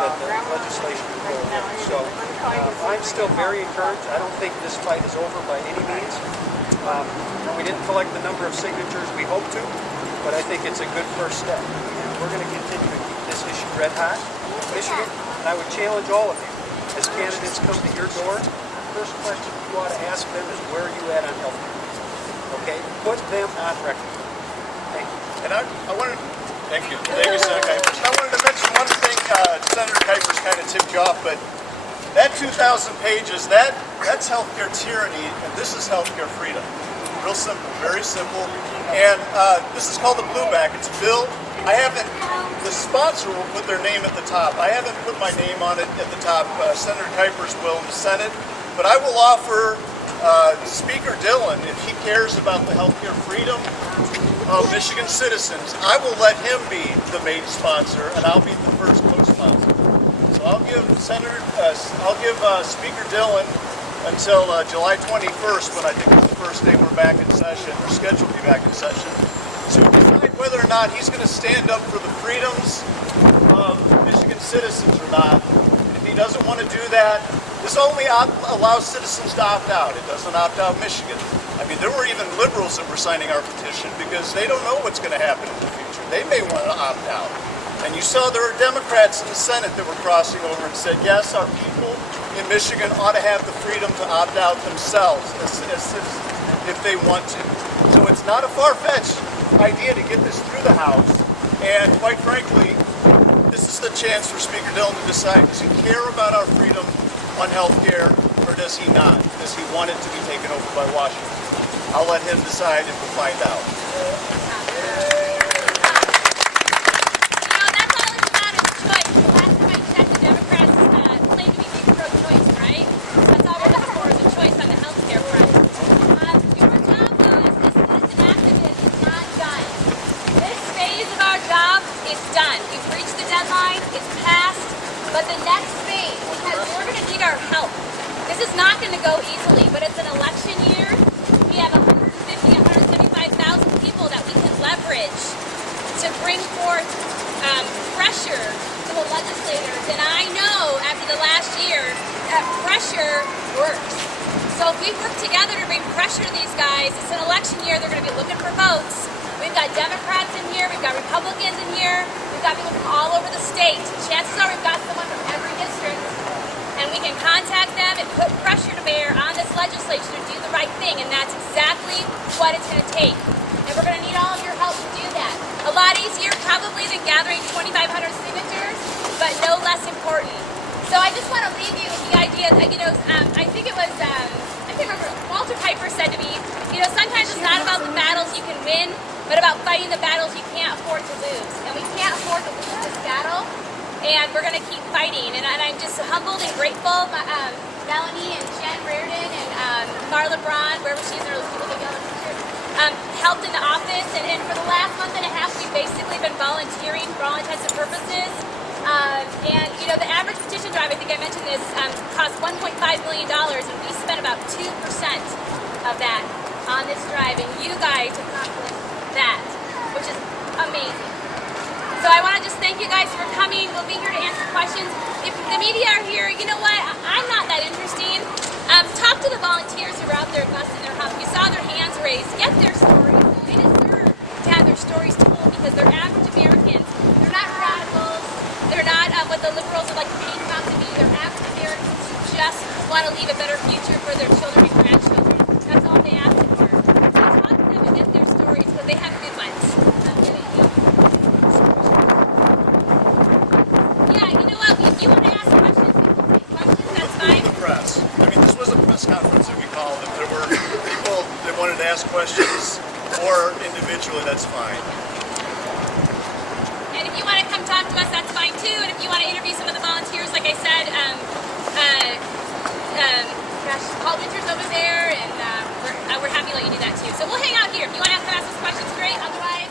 that the legislation would go over. So I'm still very encouraged. I don't think this fight is over by any means. We didn't collect the number of signatures we hoped to, but I think it's a good first step. And we're going to continue to keep this issue red hot in Michigan. And I would challenge all of you, as candidates come to your door, the first question you ought to ask them is, where are you at on health care? Okay? Put them on record. Thank you. And I wanted to, thank you, Senator Kuipers. I wanted to mention one thing. Senator Kuipers kind of tipped you off, but that 2,000 pages, that's healthcare tyranny, and this is healthcare freedom. Real simple, very simple. And this is called the Blueback. It's a bill. I haven't, the sponsor will put their name at the top. I haven't put my name on it at the top. Senator Kuipers will in the Senate. But I will offer Speaker Dillon, if he cares about the healthcare freedom of Michigan citizens, I will let him be the main sponsor, and I'll be the first co-sponsor. So I'll give Speaker Dillon until July 21st, when I think is the first day we're back in session, or scheduled to be back in session, to decide whether or not he's going to stand up for the freedoms of Michigan citizens or not. And if he doesn't want to do that, this only allows citizens to opt out. It doesn't opt out Michigan. I mean, there were even liberals that were signing our petition because they don't know what's going to happen in the future. They may want to opt out. And you saw there were Democrats in the Senate that were crossing over and said, yes, our people in Michigan ought to have the freedom to opt out themselves as citizens if they want to. So it's not a far-fetched idea to get this through the House. And quite frankly, this is the chance for Speaker Dillon to decide, does he care about our freedom on health care, or does he not? Does he want it to be taken over by Washington? I'll let him decide and we'll find out. But the next phase, because we're going to need our help. This is not going to go easily, but it's an election year. We have 175,000 people that we can leverage to bring forth pressure to the legislators. And I know after the last year that pressure works. So if we work together to bring pressure to these guys, it's an election year. They're going to be looking for votes. We've got Democrats in here. We've got Republicans in here. We've got people from all over the state. Chances are we've got someone from every district, and we can contact them and put pressure to bear on this legislature to do the right thing, and that's exactly what it's going to take. And we're going to need all of your help to do that. A lot easier probably than gathering 2,500 signatures, but no less important. So I just want to leave you with the idea that, I think it was, I can't remember, Walter Kuipers said to me, sometimes it's not about the battles you can win, but about fighting the battles you can't afford to lose. And we can't afford to lose this battle, and we're going to keep fighting. And I'm just humbled and grateful. Melanie and Jen Reardon and Marla Braun, wherever she's, or those people that yell at her, helped in the office. And for the last month and a half, we've basically been volunteering for all intents and purposes. The average petition drive, I think I mentioned this, cost $1.5 million, and we spent about 2% of that on this drive. And you guys have accomplished that, which is amazing. So I want to just thank you guys for coming. We'll be here to answer questions. If the media are here, you know what? I'm not that interesting. Talk to the volunteers who are out there busting their hump. You saw their hands raised. Get their stories. They deserve to have their stories told because they're average Americans. They're not radicals. They're not what the liberals would like to paint them out to be. They're average Americans who just want to leave a better future for their children and grandchildren. That's all they ask for. Talk to them and get their stories because they have good ones. Yeah, you know what? If you want to ask questions, that's fine. The press. I mean, this was a press conference that we called. If there were people that wanted to ask questions or individually, that's fine. And if you want to come talk to us, that's fine too. And if you want to interview some of the volunteers, like I said, Paul Winter's over there, and we're happy to let you do that too. So we'll hang out here. If you want to come ask us questions, great. Otherwise,